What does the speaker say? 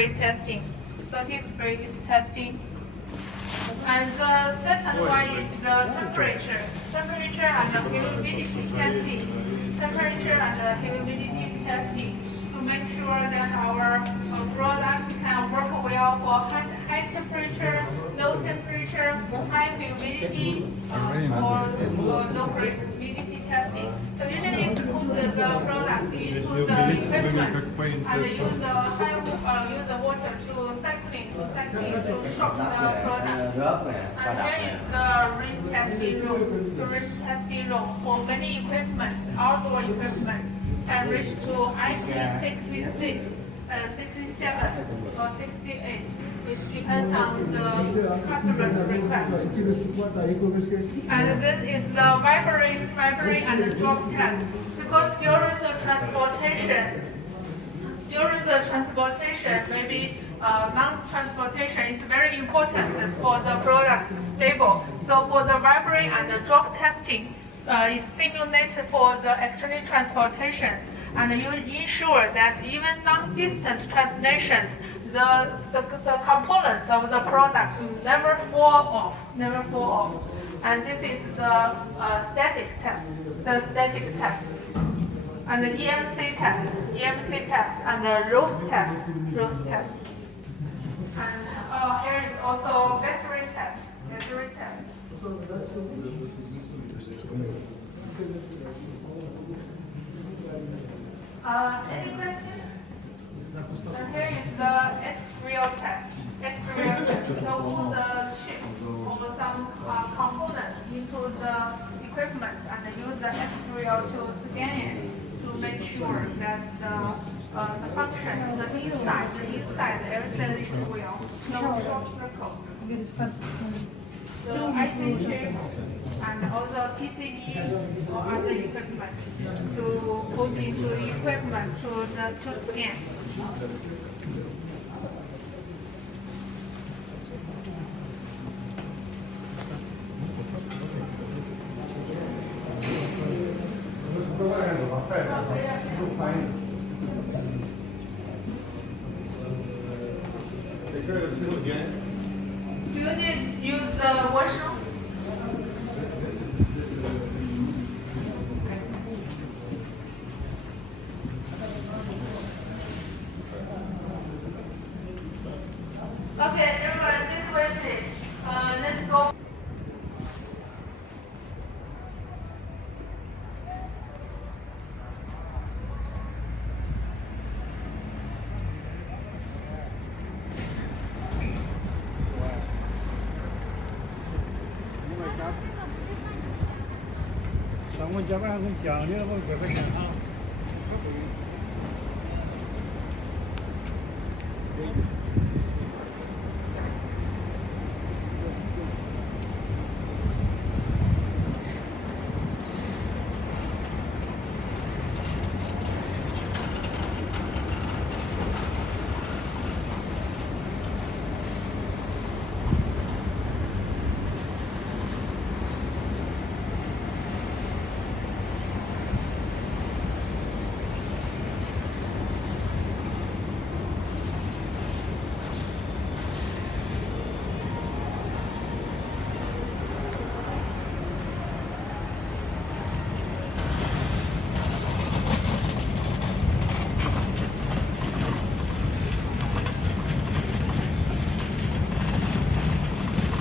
spray testing. Salty spray testing. And the second one is the temperature and humidity testing. Temperature and humidity testing to make sure that our products can work well for high temperature, low temperature, high humidity, or low humidity testing. So usually it's put the products into the equipment and use the water to cycling to shock the products. And here is the rain testing room. The rain testing room for many equipment, outdoor equipment, can reach to IP66, 67, or 68. It depends on the customer's request. And this is the vibrate and drop test. Because during the transportation, maybe non-transportation is very important for the products stable. So for the vibrate and the drop testing is simulated for the actual transportations, and you ensure that even long-distance translations, the components of the products never fall off. And this is the static test, and the EMC test, and the ROS test. And here is also battery test. Any questions? And here is the X-ray test. So put the chip or some components into the equipment and use the X-ray to scan it to make sure that the function, the inside, everything is well. No short circle. So IC chip and also PCB or other equipment to put into the equipment to scan. Do you need to use the washroom? Okay, everyone, this way please. Let's go.上我这边跟讲的，我这边讲啊。